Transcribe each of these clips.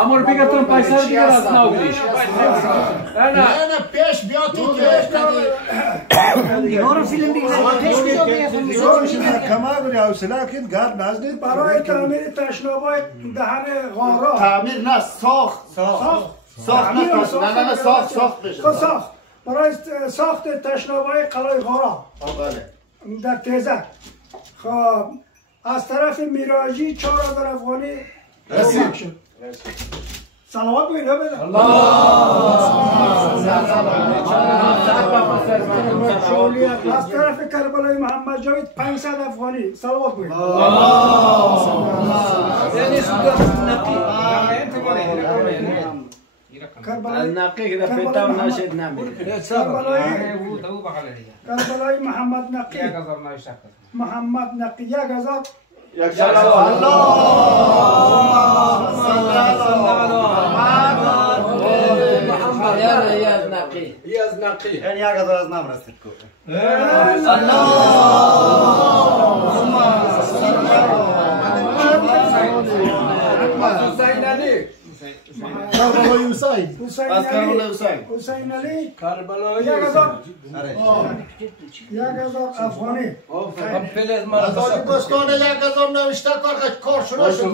امور بگیرم پیسه دیگر از ناویش نه پیش بیا تو دیگه فیلم بگیرم پیش بیا کماغری حوصله کن گرد نزدید برای تعمیر تشنابای دهن غارا تعمیر نه ساخت نه ساخت بشه ساخت برای ساخت تشنابای قلعه غارا بله در تیزه خب از طرف میراجی 4000 افغانی رسید صلوات بگید بده از طرف کربلای محمد جاوید 500 افغانی صلوات بگید نقی که پیتا نشد نمیره کربلای محمد نقی محمد نقی 1000 یاز نقی یعنی اگر از نام رسید کو حسین علی کربلای حسین حسین علی کربلای 1000 افغانی از دوستان 1000 نوشته کار شروع شد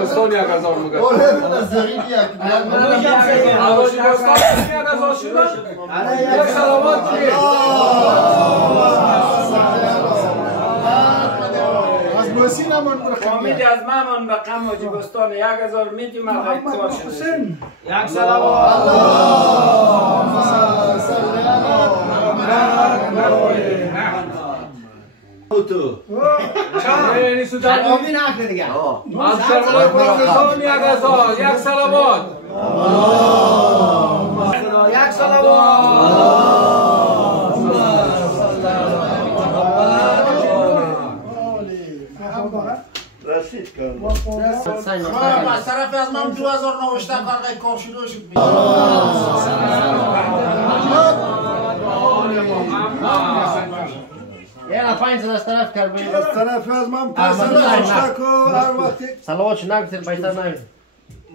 دوستان 1000 میگه زرین یک امید از مامان به قم واجبستان 1000 میدیم آقای کار حسین یک سلام تو یعنی سودان آمین آخر دیگه از کربلای واجبستان 1000 یک سلامات یک سلامات رسید کن از طرف از من 2000 نوشته کار شروع شد یه 500 از طرف کرد از طرف از من پیسه نوشته کن هر وقتی صلوات نگفتین پیسه نگفتین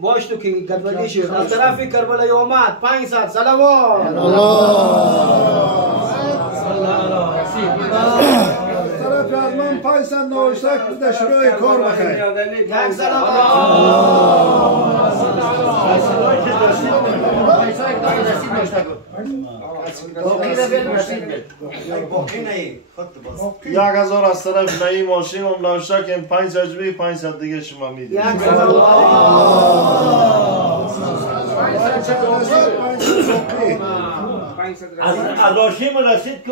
باش تو که گدولی شد از طرف کربلای اومد 500 صلوات طرف از من پیسه نوشته کن شروع کار بخیر یک صلوات یک 1000 از طرف نئی ماشین هم نوشته که 5 ججبی 500 دیگه شما میدید یک صلوات از آشیم رسید که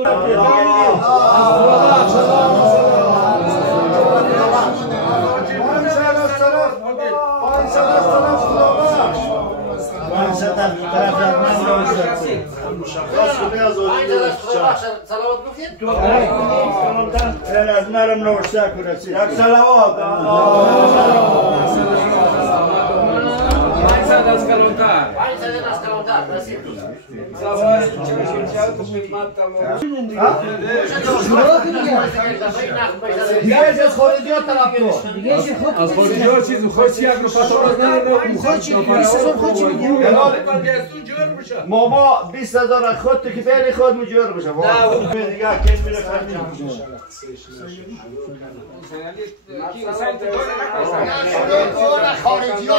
صلوات گفتید از نرم نوشته که رسید یک صلوات از کلانتر رسید از خارجی ها چیز خواهی یک رو پتاباز ماما 20000 خود تو که بین خود مجور بشه دیگه که میره خارجی ها